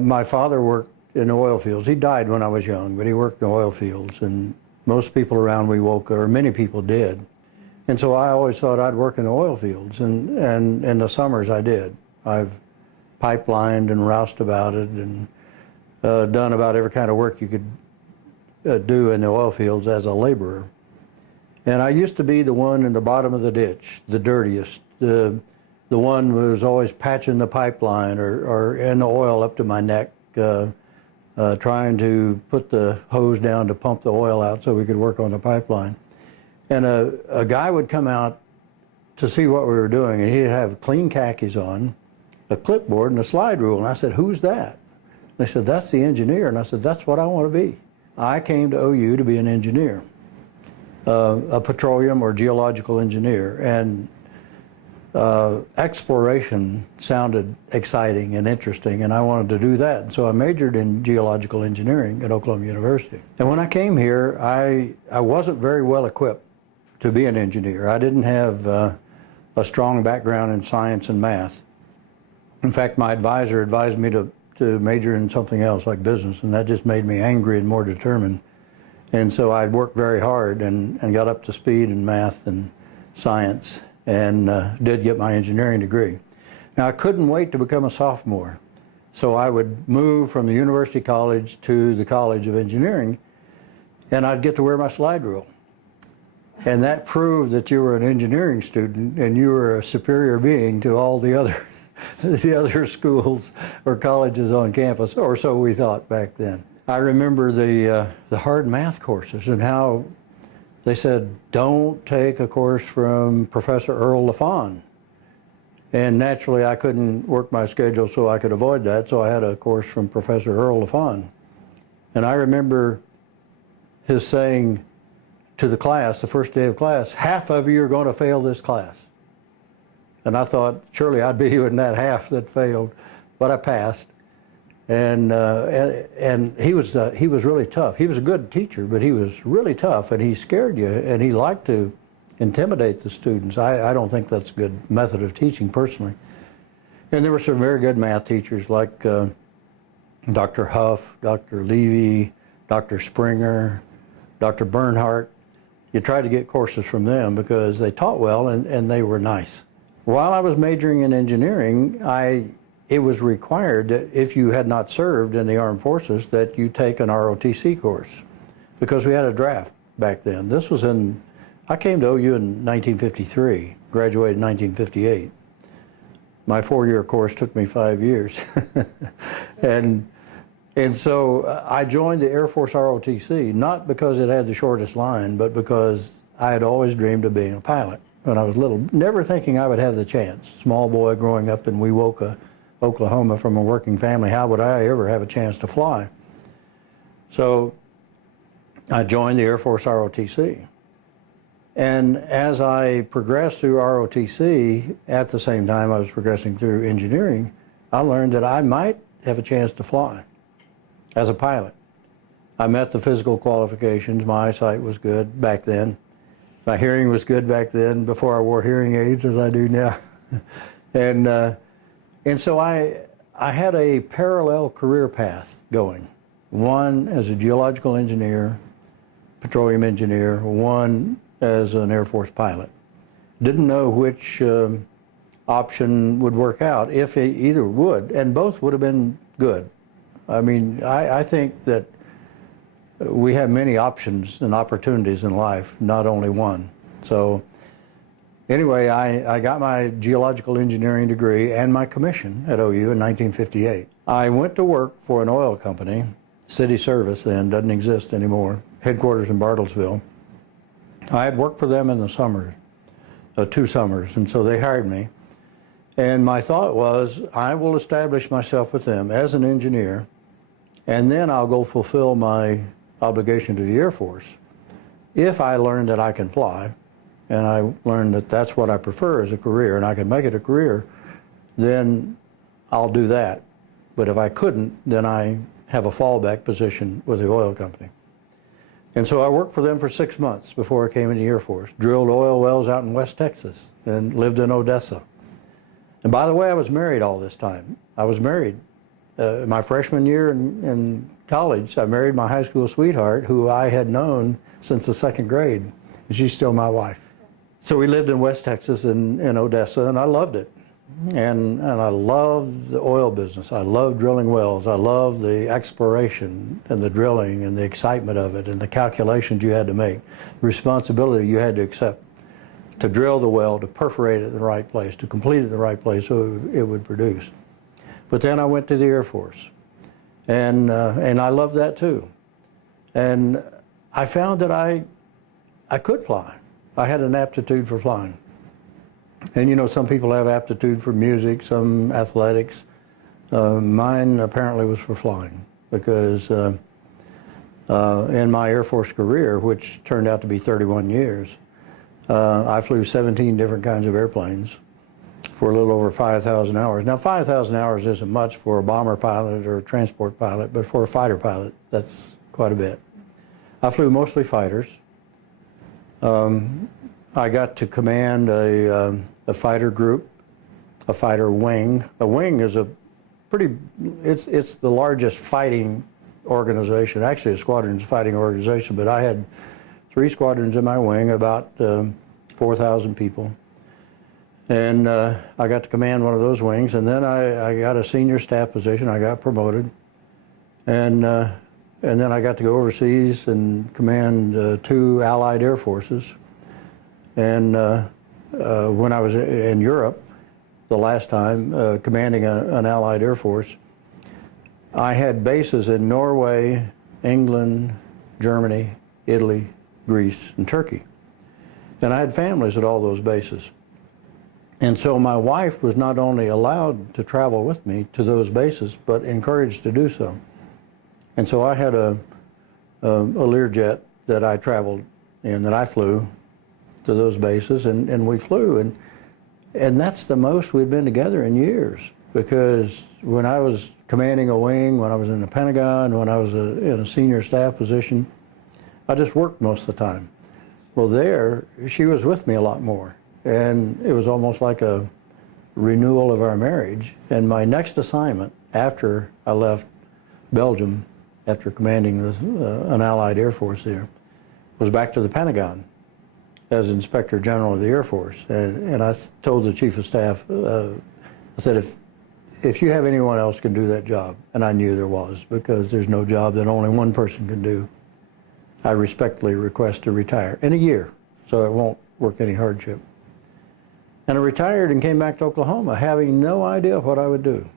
My father worked in the oil fields. He died when I was young, but he worked in the oil fields, and most people around Wewoka, or many people did. And so I always thought I'd work in the oil fields, and in the summers I did. I've pipelined and roused about it and done about every kind of work you could do in the oil fields as a laborer. And I used to be the one in the bottom of the ditch, the dirtiest, the one who was always patching the pipeline or in the oil up to my neck, trying to put the hose down to pump the oil out so we could work on the pipeline. And a guy would come out to see what we were doing, and he'd have clean khakis on, a clipboard, and a slide rule. And I said, "Who's that?" They said, "That's the engineer." And I said, "That's what I want to be." I came to OU to be an engineer, a petroleum or geological engineer. And exploration sounded exciting and interesting, and I wanted to do that. And so I majored in geological engineering at Oklahoma University. And when I came here, I wasn't very well equipped to be an engineer. I didn't have a strong background in science and math. In fact, my advisor advised me to major in something else like business, and that just made me angry and more determined. And so I'd worked very hard and got up to speed in math and science, and did get my engineering degree. Now, I couldn't wait to become a sophomore, so I would move from the University College to the College of Engineering, and I'd get to wear my slide rule. And that proved that you were an engineering student and you were a superior being to all the other the other schools or colleges on campus, or so we thought back then. I remember the hard math courses and how they said, "Don't take a course from Professor Earl Lafon." And naturally, I couldn't work my schedule so I could avoid that, so I had a course from Professor Earl Lafon. And I remember his saying to the class, the first day of class, "Half of you are going to fail this class." And I thought, surely I'd be in that half that failed, but I passed. And he was really tough. He was a good teacher, but he was really tough, and he scared you, and he liked to intimidate the students. I don't think that's a good method of teaching personally. And there were some very good math teachers like Dr. Huff, Dr. Levy, Dr. Springer, Dr. Bernhardt. You tried to get courses from them because they taught well and they were nice. While I was majoring in engineering, it was required that if you had not served in the armed forces that you take an ROTC course, because we had a draft back then. I came to OU in 1953, graduated in 1958. My 4-year course took me 5 years. and so I joined the Air Force ROTC, not because it had the shortest line, but because I had always dreamed of being a pilot when I was little, never thinking I would have the chance. Small boy growing up in Wewoka, Oklahoma, from a working family, how would I ever have a chance to fly? So I joined the Air Force ROTC. And as I progressed through ROTC, at the same time I was progressing through engineering, I learned that I might have a chance to fly as a pilot. I met the physical qualifications. My eyesight was good back then. My hearing was good back then, before I wore hearing aids as I do now. And so I had a parallel career path going. One as a geological engineer, petroleum engineer, one as an Air Force pilot. Didn't know which option would work out, if either would, and both would have been good. I mean, I think that we have many options and opportunities in life, not only one. So anyway, I got my geological engineering degree and my commission at OU in 1958. I went to work for an oil company, City Service then, doesn't exist anymore, headquarters in Bartlesville. I had worked for them in the summers, 2 summers, and so they hired me. And my thought was, I will establish myself with them as an engineer, and then I'll go fulfill my obligation to the Air Force. If I learn that I can fly, and I learned that that's what I prefer as a career, and I can make it a career, then I'll do that. But if I couldn't, then I have a fallback position with the oil company. And so I worked for them for 6 months before I came in the Air Force. Drilled oil wells out in West Texas and lived in Odessa. And by the way, I was married all this time. I was married My freshman year in college, I married my high school sweetheart, who I had known since the second grade, and she's still my wife. So we lived in West Texas in Odessa, and I loved it. And I loved the oil business. I loved drilling wells. I loved the exploration and the drilling and the excitement of it and the calculations you had to make, the responsibility you had to accept to drill the well, to perforate it in the right place, to complete it in the right place so it would produce. But then I went to the Air Force, and I loved that too. And I found that I could fly. I had an aptitude for flying. And you know, some people have aptitude for music, some athletics. Mine apparently was for flying, because in my Air Force career, which turned out to be 31 years, I flew 17 different kinds of airplanes for a little over 5,000 hours. Now, 5,000 hours isn't much for a bomber pilot or a transport pilot, but for a fighter pilot, that's quite a bit. I flew mostly fighters. I got to command a fighter group, a fighter wing. A wing is it's the largest fighting organization. Actually, a squadron's a fighting organization, but I had 3 squadrons in my wing, about 4,000 people. And I got to command one of those wings, and then I got a senior staff position. I got promoted, and then I got to go overseas and command 2 Allied Air Forces. And when I was in Europe, the last time, commanding an Allied Air Force, I had bases in Norway, England, Germany, Italy, Greece, and Turkey. And I had families at all those bases. And so my wife was not only allowed to travel with me to those bases, but encouraged to do so. And so I had a Learjet that I traveled in, that I flew to those bases, and we flew. And that's the most we'd been together in years, because when I was commanding a wing, when I was in the Pentagon, when I was in a senior staff position, I just worked most of the time. Well, there, she was with me a lot more. And it was almost like a renewal of our marriage. And my next assignment after I left Belgium, after commanding an Allied Air Force there, was back to the Pentagon as Inspector General of the Air Force. And I told the Chief of Staff, I said, if you have anyone else can do that job, and I knew there was, because there's no job that only one person can do, I respectfully request to retire in a year, so it won't work any hardship. And I retired and came back to Oklahoma, having no idea what I would do.